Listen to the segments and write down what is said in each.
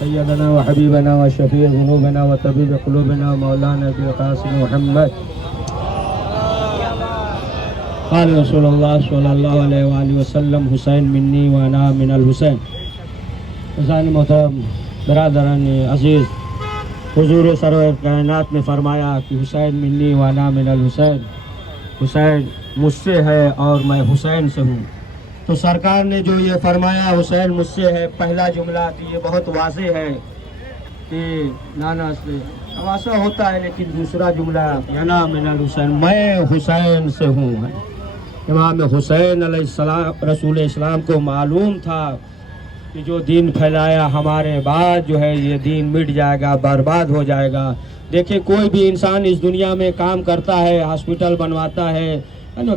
سيدنا وحبيبنا وشفيع ذنوبنا وطبيب قلوبنا مولانا ابي القاسم محمد. قال رسول الله صلی اللہ علیہ وآلہ وسلم حسین منی وانا من الحسین. حسین محترم برادران عزیز، حضور سرور کائنات نے فرمایا کہ حسین منی وانا من الحسین، حسین مجھ سے ہے اور میں حسین سے ہوں. تو سرکار نے جو یہ فرمایا حسین مجھ سے ہے، پہلا جملہ تو یہ بہت واضح ہے کہ نانا سے ایسا ہوتا ہے، لیکن دوسرا جملہ وانا من الحسین، میں حسین سے ہوں. امام حسین علیہ السلام رسول اسلام کو معلوم تھا کہ جو دین پھیلایا ہمارے بعد جو ہے یہ دین مٹ جائے گا، برباد ہو جائے گا. دیکھیں کوئی بھی انسان اس دنیا میں کام کرتا ہے، ہاسپٹل بنواتا ہے،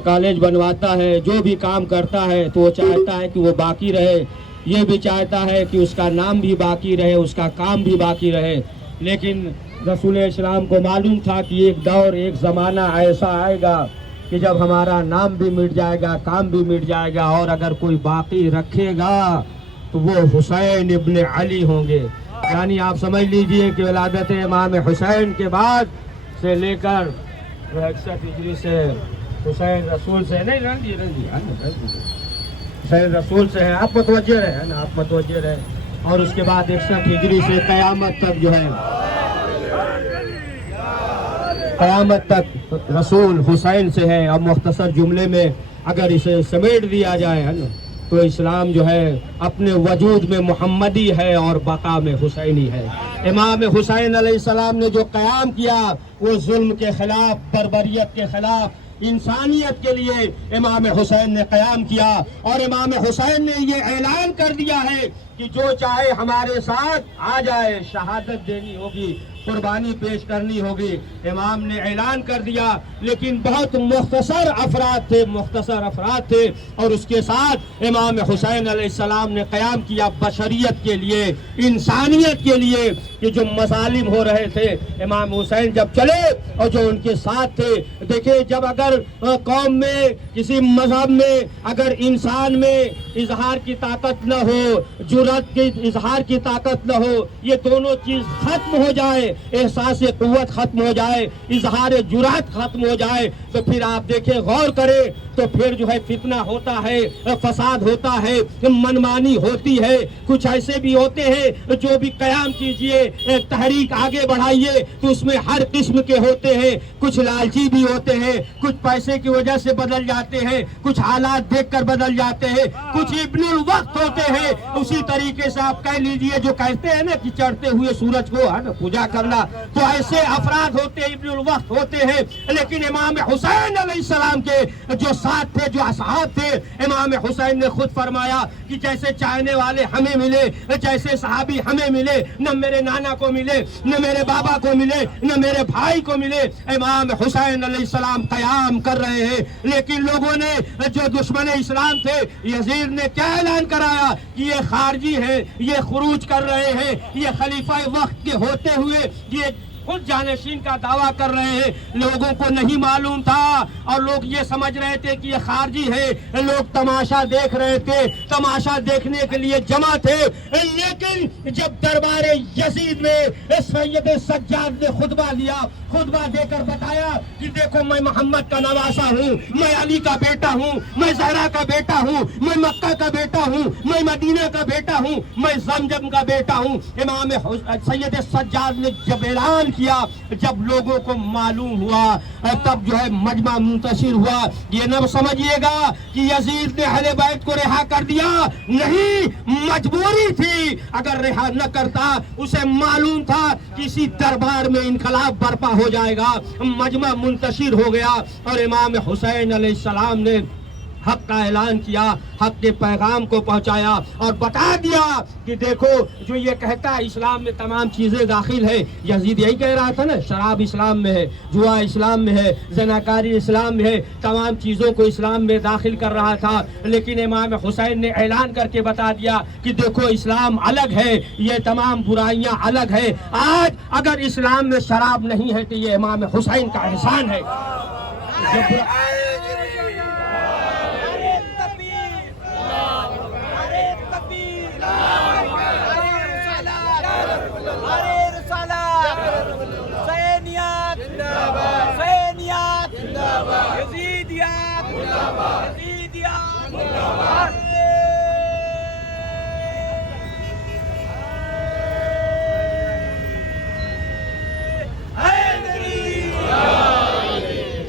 کالج بنواتا ہے، جو بھی کام کرتا ہے تو وہ چاہتا ہے کہ وہ باقی رہے. یہ بھی چاہتا ہے کہ اس کا نام بھی باقی رہے، اس کا کام بھی باقی رہے. لیکن رسول اسلام کو معلوم تھا کہ ایک دور، ایک زمانہ ایسا آئے گا کہ جب ہمارا نام بھی مٹ جائے گا، کام بھی مٹ جائے گا، اور اگر کوئی باقی رکھے گا تو وہ حسین ابن علی ہوں گے. یعنی آپ سمجھ لیجئے کہ ولادت امام حسین کے بعد سے لے کر 61 ہجری سے حسین رسول سے نہیں حسین رسول سے ہے. آپ متوجہ رہے نا، آپ متوجہ رہے. اور اس کے بعد 61 ہجری سے قیامت تک جو ہے، قیامت تک رسول حسین سے ہے. اب مختصر جملے میں اگر اسے سمیٹ دیا جائے ہے نا تو اسلام جو ہے اپنے وجود میں محمدی ہے اور بقا میں حسینی ہے. امام حسین علیہ السلام نے جو قیام کیا وہ ظلم کے خلاف، بربریت کے خلاف، انسانیت کے لیے امام حسین نے قیام کیا. اور امام حسین نے یہ اعلان کر دیا ہے کہ جو چاہے ہمارے ساتھ آ جائے، شہادت دینی ہوگی، قربانی پیش کرنی ہوگی. امام نے اعلان کر دیا، لیکن بہت مختصر افراد تھے اور اس کے ساتھ امام حسین علیہ السلام نے قیام کیا بشریت کے لیے، انسانیت کے لیے، کہ جو مظالم ہو رہے تھے امام حسین جب چلے اور جو ان کے ساتھ تھے. دیکھیں جب اگر قوم میں، کسی مذہب میں اگر انسان میں اظہار کی طاقت نہ ہو، جرأت کی اظہار کی طاقت نہ ہو، یہ دونوں چیز ختم ہو جائے، احساس قوت ختم ہو جائے، اظہار جرأت ختم ہو جائے، تو پھر آپ دیکھیں، غور کریں تو پھر جو ہے فتنہ ہوتا ہے، فساد ہوتا ہے، منمانی ہوتی ہے. کچھ ایسے بھی ہوتے ہیں جو بھی قیام کیجئے، تحریک آگے بڑھائیے تو اس میں ہر قسم کے ہوتے ہیں. کچھ لالچی بھی ہوتے ہیں، کچھ پیسے کی وجہ سے بدل جاتے ہیں، کچھ حالات دیکھ کر بدل جاتے ہیں، کچھ ابن الوقت ہوتے ہیں. اسی طریقے سے آپ کہہ لیجئے جو کہتے ہیں نا کہ چڑھتے ہوئے سورج کو پوجا کرنا، تو ایسے افراد ہوتے ہیں، ابن الوقت ہوتے ہیں. لیکن امام حسین علیہ السلام کے جو ساتھ تھے، جو اصحاب تھے، امام حسین نے خود فرمایا کہ جیسے چاہنے والے ہمیں ملے، جیسے صحابی ہمیں ملے، نہ میرے نانا کو ملے، نہ میرے بابا کو ملے، نہ میرے بھائی کو ملے. امام حسین علیہ السلام قیام کر رہے ہیں. لیکن لوگوں نے، جو دشمن اسلام تھے، یزید نے کیا اعلان کرایا کہ یہ خارجی ہے، یہ خروج کر رہے ہیں، یہ خلیفہ وقت کے ہوتے ہوئے یہ خود جانشین کا دعویٰ کر رہے ہیں. لوگوں کو نہیں معلوم تھا اور لوگ یہ سمجھ رہے تھے کہ یہ خارجی ہے. لوگ تماشا دیکھ رہے تھے، تماشا دیکھنے کے لیے جمع تھے. لیکن جب دربار یزید میں سید سجاد نے خطبہ لیا، خطبہ دے کر بتایا کہ دیکھو میں محمد کا نواسا ہوں، میں علی کا بیٹا ہوں، میں زہرا کا بیٹا ہوں، میں مکہ کا بیٹا ہوں، میں مدینہ کا بیٹا ہوں، میں زمزم کا بیٹا ہوں. امام سید سجاد نے جب اعلان کیا، جب لوگوں کو معلوم ہوا، تب جو ہے مجمع منتشر ہوا. یہ نہ سمجھیے گا کہ یزید نے اہل بیت کو رہا کر دیا، نہیں، مجبوری تھی. اگر رہا نہ کرتا، اسے معلوم تھا کہ اسی دربار میں انقلاب برپا ہو جائے گا. مجمع منتشر ہو گیا اور امام حسین علیہ السلام نے حق کا اعلان کیا، حق کے پیغام کو پہنچایا اور بتا دیا کہ دیکھو جو یہ کہتا ہے اسلام میں تمام چیزیں داخل ہے. یزید یہی کہہ رہا تھا نا، شراب اسلام میں ہے، جوا اسلام میں ہے، زناکاری اسلام میں ہے، تمام چیزوں کو اسلام میں داخل کر رہا تھا. لیکن امام حسین نے اعلان کر کے بتا دیا کہ دیکھو اسلام الگ ہے، یہ تمام برائیاں الگ ہے. آج اگر اسلام میں شراب نہیں ہے تو یہ امام حسین کا احسان ہے.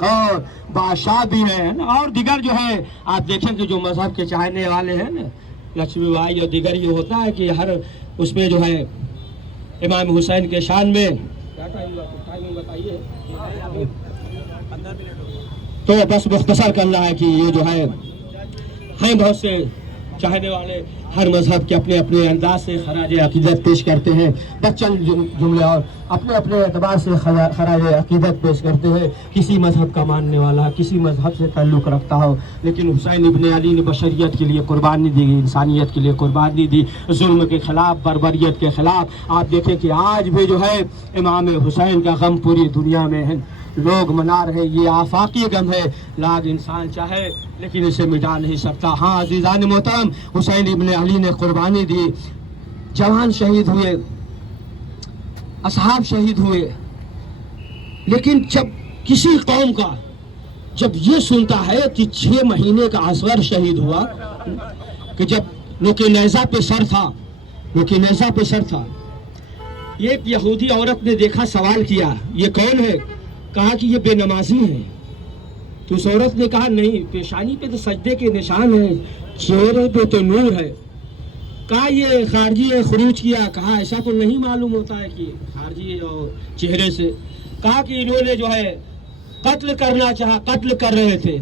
اور بادشاہ بھی ہیں اور دیگر جو ہے آپ دیکھیں کہ جو مذہب کے چاہنے والے ہیں نا لکشمی بائی اور دیگر یہ ہوتا ہے کہ ہر اس میں جو ہے امام حسین کے شان میں تو بس مختصر کرنا ہے کہ یہ جو ہے بہت سے چاہنے والے ہر مذہب کے اپنے اپنے انداز سے خراج عقیدت پیش کرتے ہیں، بس چند جملے اور اپنے اپنے اعتبار سے خراج عقیدت پیش کرتے ہیں، کسی مذہب کا ماننے والا کسی مذہب سے تعلق رکھتا ہو، لیکن حسین ابن علی نے بشریت کے لیے قربانی دی، انسانیت کے لیے قربانی دی، ظلم کے خلاف، بربریت کے خلاف۔ آپ دیکھیں کہ آج بھی جو ہے امام حسین کا غم پوری دنیا میں ہے، لوگ منا رہے، یہ آفاقی غم ہے، لاکھ انسان چاہے لیکن اسے مٹا نہیں سکتا۔ ہاں عزیزان محترم، حسین ابن علی نے قربانی دی، جوان شہید ہوئے، اصحاب شہید ہوئے، لیکن جب کسی قوم کا جب یہ سنتا ہے کہ 6 مہینے کا اصغر شہید ہوا، کہ جب لوک نیزہ پہ سر تھا، ایک یہودی عورت نے دیکھا، سوال کیا یہ کون ہے؟ کہا کہ یہ بے نمازی ہے۔ تو اس عورت نے کہا نہیں، پیشانی پہ تو سجدے کے نشان ہیں، چہرے پہ تو نور ہے۔ کہا یہ خارجی ہے، خروج کیا۔ کہا ایسا تو نہیں معلوم ہوتا ہے کہ خارجی اور چہرے سے۔ کہا کہ انہوں نے جو ہے قتل کرنا چاہا، قتل کر رہے تھے۔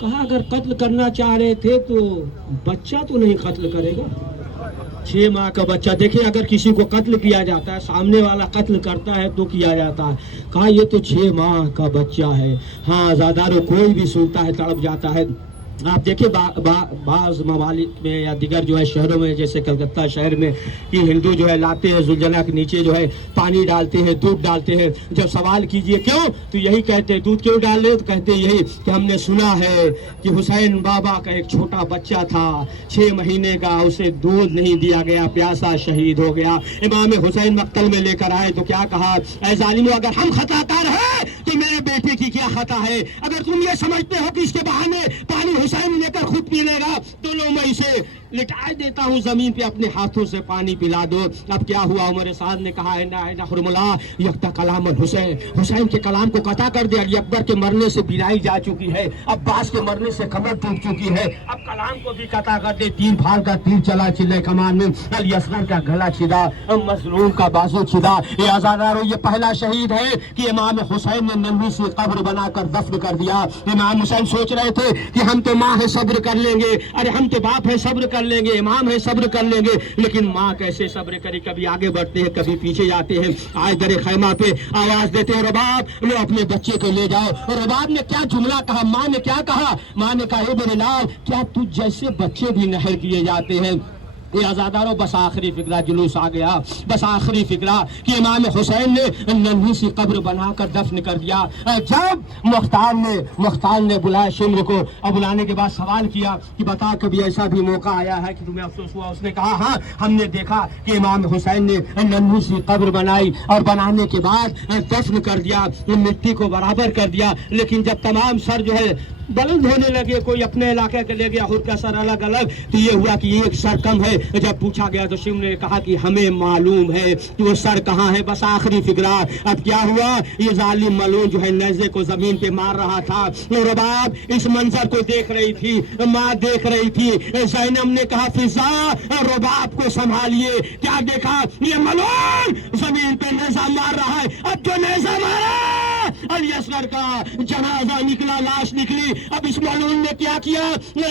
کہا اگر قتل کرنا چاہ رہے تھے تو بچہ تو نہیں قتل کرے گا، 6 ماہ کا بچہ۔ دیکھیں اگر کسی کو قتل کیا جاتا ہے، سامنے والا قتل کرتا ہے تو کیا جاتا ہے، کہا یہ تو 6 ماہ کا بچہ ہے۔ ہاں عزادارو، کوئی بھی سنتا ہے تڑپ جاتا ہے۔ آپ دیکھیں بعض ممالک میں یا دیگر جو ہے شہروں میں، جیسے کلکتہ شہر میں، کہ ہندو جو ہے لاتے ہیں زلجھنا کے نیچے جو ہے پانی ڈالتے ہیں، دودھ ڈالتے ہیں۔ جب سوال کیجئے کیوں تو یہی کہتے ہیں، دودھ کیوں ڈال رہے؟ تو کہتے ہیں یہی کہ ہم نے سنا ہے کہ حسین بابا کا ایک چھوٹا بچہ تھا 6 مہینے کا، اسے دودھ نہیں دیا گیا، پیاسا شہید ہو گیا۔ امام حسین مقتل میں لے کر آئے تو کیا کہا؟ اے ظالمو، اگر ہم خطا کار ہیں تو میرے بیٹے کی کیا خطا ہے؟ اگر تم یہ سمجھتے ہو کہ اس کے بہانے پانی حسین لے کر خود پی لے گا تو لو میں اسے لٹا دیتا ہوں زمین پہ، اپنے ہاتھوں سے پانی پلا دو۔ اب کیا ہوا؟ عمر سعد نے کہا ہے نا حرملا یکتا کلام الحسین، حسین کے کلام کو قطع کر دیا۔ علی اکبر کے مرنے سے بینائی جا چکی ہے، عباس کے مرنے سے کمر ٹوٹ چکی ہے، اب کلام کو بھی قطع کر دے۔ 3 پھال کا تیر چلا چلے کمان میں، علی اصغر کا گلا چھدا، مظلوم کا بازو چھدا۔ یہ آزادارو، یہ پہلا شہید ہے کہ امام حسین نے ننھی سی قبر بنا کر دفن کر دیا۔ امام حسین سوچ رہے تھے کہ ہم تو ماں ہے صبر کر لیں گے، ارے ہم تو باپ ہے صبر کر لیں گے، امام ہے صبر کر لیں گے، لیکن ماں کیسے صبر کری؟ کبھی آگے بڑھتے ہیں، کبھی پیچھے جاتے ہیں۔ آج در خیمہ پہ آواز دیتے ہیں رباب لو اپنے بچے کو لے جاؤ۔ اور رباب نے کیا جملہ کہا؟ ماں نے کیا کہا؟ ماں نے کہا اے میرے لال، کیا تجھ جیسے بچے بھی نہر کیے جاتے ہیں؟ یہ آزادارو، بس آخری فکرہ جلوس آ گیا، بس آخری فکرہ کہ امام حسین نے ننھی سی قبر بنا کر دفن کر دیا۔ جب مختار نے بلایا شمر کو، اور بلانے کے بعد سوال کیا کہ بتا کبھی ایسا بھی موقع آیا ہے کہ تمہیں افسوس ہوا؟ اس نے کہا ہاں، ہم نے دیکھا کہ امام حسین نے ننھی سی قبر بنائی اور بنانے کے بعد دفن کر دیا، مٹی کو برابر کر دیا، لیکن جب تمام سر جو ہے بلند ہونے لگے، کوئی اپنے علاقے کے لے گیا، خود کا سر الگ الگ، تو یہ ہوا کہ ایک سر کم ہے۔ جب پوچھا گیا تو شمر نے کہا کہ ہمیں معلوم ہے کہ وہ سر کہاں ہے۔ بس آخری فکرہ۔ اب کیا ہوا؟ یہ ظالم ملعون جو ہے نیزے کو زمین پہ مار رہا تھا، رباب اس منظر کو دیکھ رہی تھی، ماں دیکھ رہی تھی۔ زینب نے کہا فضا رباب کو سنبھالیے۔ کیا دیکھا؟ یہ ملعون زمین پہ نیزہ مار رہا ہے۔ اب جو نیزہ مارا، علی اصغر کا جنازہ نکلا، لاش نکلی۔ اب اس ملعون نے کیا کیا؟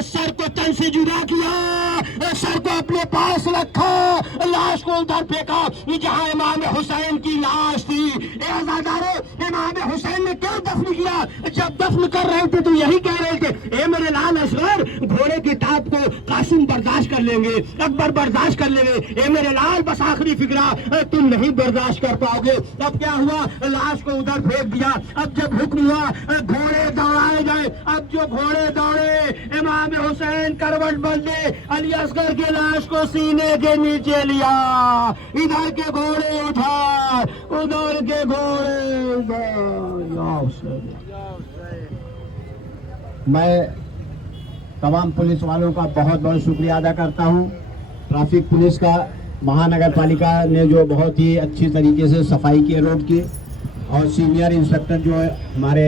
سر کو تن سے جدا کیا، سر کو اپنے پاس رکھا، لاش کو ادھر پھینکا جہاں امام حسین کی لاش تھی۔ اے عزادارو، امام حسین نے کیوں دفن کیا؟ جب دفن کر رہے تھے تو یہی کہہ رہے تھے اے میرے لال اصغر، گھوڑے کی ٹاپ کو قاسم برداشت کر لیں گے، اکبر برداشت کر لیں گے، اے میرے لال بس آخری فکرہ تم نہیں برداشت کر پاؤ گے۔ اب کیا ہوا؟ لاش کو ادھر پھینک دیا۔ اب جب حکم ہوا گھوڑے دوڑائے جائے، اب جو گھوڑے دوڑے، امام حسین کروٹ بدلے، علی اصغر کی لاش کو سینے کے نیچے لیا، ادھر کے گھوڑے اٹھا، ادھر کے گھوڑے ادھر۔ میں تمام پولیس والوں کا بہت بہت شکریہ ادا کرتا ہوں۔ ٹریفک پولیس کا، مہانگر پالیکا نے جو بہت ہی اچھی طریقے سے صفائی کی روڈ کی، اور سینئر انسپکٹر جو ہمارے